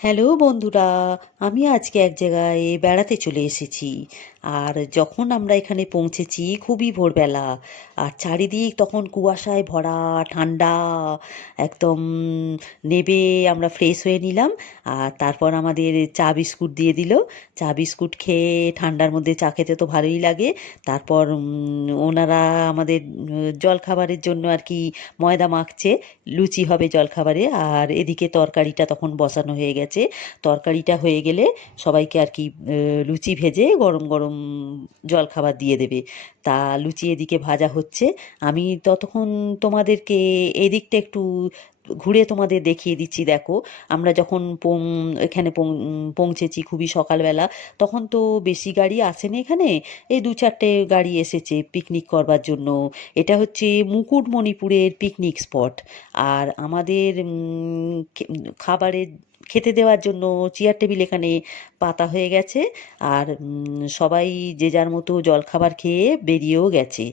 Hello বন্ধুরা, আমি আজকে এক জায়গায় বেড়াতে চলে এসেছি। আর যখন আমরা এখানে পৌঁছেছি খুবই ভোরবেলা, আর চারিদিক তখন কুয়াশায় ভরা, ঠান্ডা একদম। নেবে আমরা ফ্রেশ হয়ে নিলাম। আর তারপর আমাদের চা বিস্কুট দিয়ে দিল। চা বিস্কুট খেয়ে, ঠান্ডার মধ্যে চা খেতে তো ভালোই লাগে। তারপর ওনারা আমাদের জলখাবারের জন্য আর কি ময়দা মাখছে। লুচি হবে জলখাবারে। আর এদিকে তরকারিটা তখন বসানো হয়ে গেছে। তরকারিটা হয়ে গেলে সবাইকে আর কি লুচি ভেজে গরম গরম জলখাবার দিয়ে দেবে। তা লুচি এদিকে ভাজা হচ্ছে। আমি ততক্ষণ তোমাদেরকে এদিকটা একটু ঘুরে তোমাদের দেখিয়ে দিচ্ছি। দেখো, আমরা যখন এখানে পৌঁছেছি খুবই সকালবেলা, তখন তো বেশি গাড়ি আসেনি এখানে। এই দু চারটে গাড়ি এসেছে পিকনিক করবার জন্য। এটা হচ্ছে মুকুটমণিপুরের পিকনিক স্পট। আর আমাদের খাবারের খেতে দেওয়ার জন্য চেয়ার টেবিল এখানে পাতা হয়ে গেছে। আর সবাই যে যার মতো জলখাবার খেয়ে বেরিয়েও গেছে।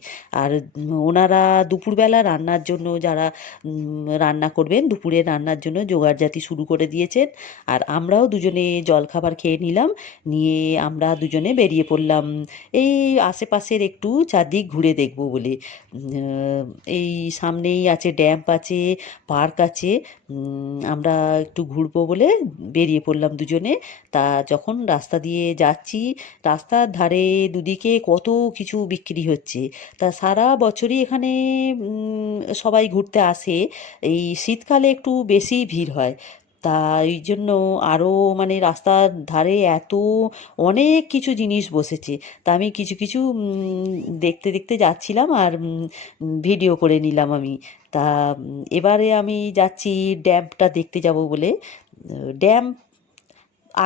আর ওনারা দুপুরবেলা রান্নার জন্য, যারা রান্না করবেন দুপুরে রান্নার জন্য জোগাড়জাতি শুরু করে দিয়েছেন। আর আমরাও দুজনে জলখাবার খেয়ে নিলাম। নিয়ে আমরা দুজনে বেরিয়ে পড়লাম এই আশেপাশের একটু চারদিক ঘুরে দেখবো বলে। আহ, এই সামনেই আছে, ড্যাম্প আছে, পার্ক আছে। আমরা একটু ঘুরবো বলে বেরিয়ে পড়লাম দুজনে। তা যখন রাস্তা দিয়ে যাচ্ছি, রাস্তার ধারে দুদিকে কত কিছু বিক্রি হচ্ছে। তা সারা বছরই এখানে সবাই ঘুরতে আসে। এই শীতকালে একটু বেশি ভিড় হয়। তা এই জন্য আরও মানে রাস্তার ধারে এত অনেক কিছু জিনিস বসেছে। তা আমি কিছু কিছু দেখতে দেখতে যাচ্ছিলাম, আর ভিডিও করে নিলাম আমি। তা এবারে আমি যাচ্ছি ড্যামটা দেখতে যাব বলে। ড্যাম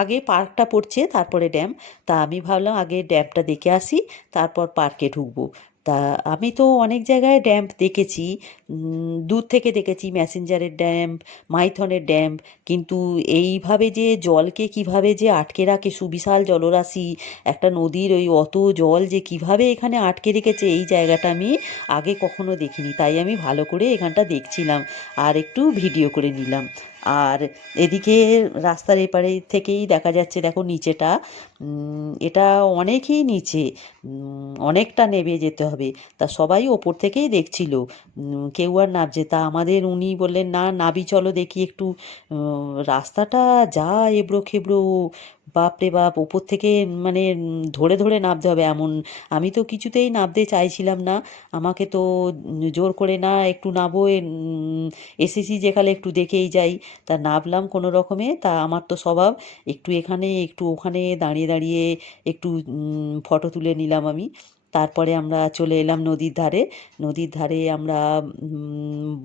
আগে, পার্কটা পড়ছে তারপরে ড্যাম। তা আমি ভাবলাম আগে ড্যামটা দেখে আসি, তারপর পার্কে ঢুকবো। তা আমি তো অনেক জায়গায় ড্যাম দেখেছি, দূর থেকে দেখেছি, ম্যাসেঞ্জারের ড্যাম, মাইথনের ড্যাম। কিন্তু এইভাবে যে জলকে কিভাবে যে আটকে রাখে, সুবিশাল জলরাশি একটা নদীর ওই অত জল যে কিভাবে এখানে আটকে রেখেছে, এই জায়গাটা আমি আগে কখনো দেখিনি। তাই আমি ভালো করে এখানটা দেখছিলাম আর একটু ভিডিও করে নিলাম। আর এদিকে রাস্তার এপারে থেকেই দেখা যাচ্ছে, দেখো নিচেটা, এটা অনেকই নিচে, অনেকটা নেমে যেতে হবে। তা সবাই ওপর থেকেই দেখছিল, কেউ আর নামছে। তা আমাদের উনি বললেন, না নাবি, চলো দেখি একটু। রাস্তাটা যা এবড়ো খেবড়ো, বাপরে বাপ, ওপর থেকে মানে ধরে ধরে নামতে হবে এমন। আমি তো কিছুতেই নামতে চাইছিলাম না। আমাকে তো জোর করে, না একটু নাবো, এসেছি যেখানে একটু দেখেই যাই। তা নামলাম কোনো রকমে। তা আমার তো স্বভাব একটু এখানে একটু ওখানে দাঁড়িয়ে দাঁড়িয়ে একটু ফটো তুলে নিলাম আমি। তারপরে আমরা চলে এলাম নদীর ধারে। নদীর ধারে আমরা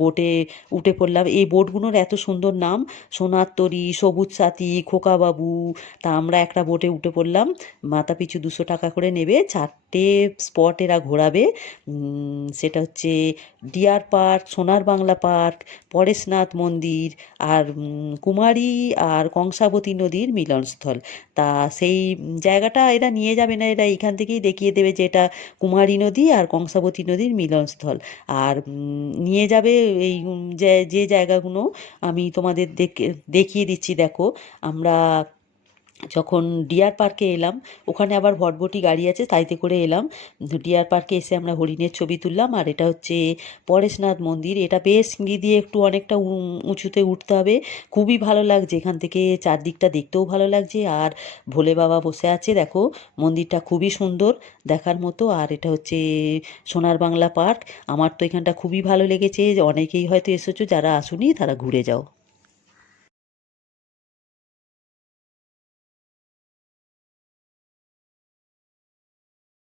বোটে উঠে পড়লাম। এই বোটগুলোর এত সুন্দর নাম, সোনার তরী, সবুজ সাথী, খোকাবাবু। তা আমরা একটা বোটে উঠে পড়লাম। মাথা পিছু 200 টাকা করে নেবে, 4টে স্পট এরা ঘোরাবে। সেটা হচ্ছে ডিয়ার পার্ক, সোনার বাংলা পার্ক, পরেশনাথ মন্দির, আর কুমারী আর কংসাবতী নদীর মিলনস্থল। তা সেই জায়গাটা এরা নিয়ে যাবে না, এরা এখান থেকেই দেখিয়ে দেবে যে এটা কুমারী নদী আর কংসাবতী নদীর মিলনস্থল। আর নিয়ে যাবে এই যে যে জায়গাগুলো আমি তোমাদের দেখিয়ে দিচ্ছি। দেখো, আমরা যখন ডিয়ার পার্কে এলাম, ওখানে আবার ভটভটি গাড়ি আছে, তাইতে করে এলাম। ডিয়ার পার্কে এসে আমরা হরিণের ছবি তুললাম। আর এটা হচ্ছে পরেশনাথ মন্দির। এটা বেশ সিঁড়ি দিয়ে একটু অনেকটা উঁচুতে উঠতে হবে। খুবই ভালো লাগছে এখান থেকে, চারদিকটা দেখতেও ভালো লাগছে। আর ভোলে বাবা বসে আছে, দেখো মন্দিরটা খুবই সুন্দর দেখার মতো। আর এটা হচ্ছে সোনার বাংলা পার্ক। আমার তো এখানটা খুবই ভালো লেগেছে। অনেকেই হয়তো এসেছো, যারা আসুনি তারা ঘুরে যাও।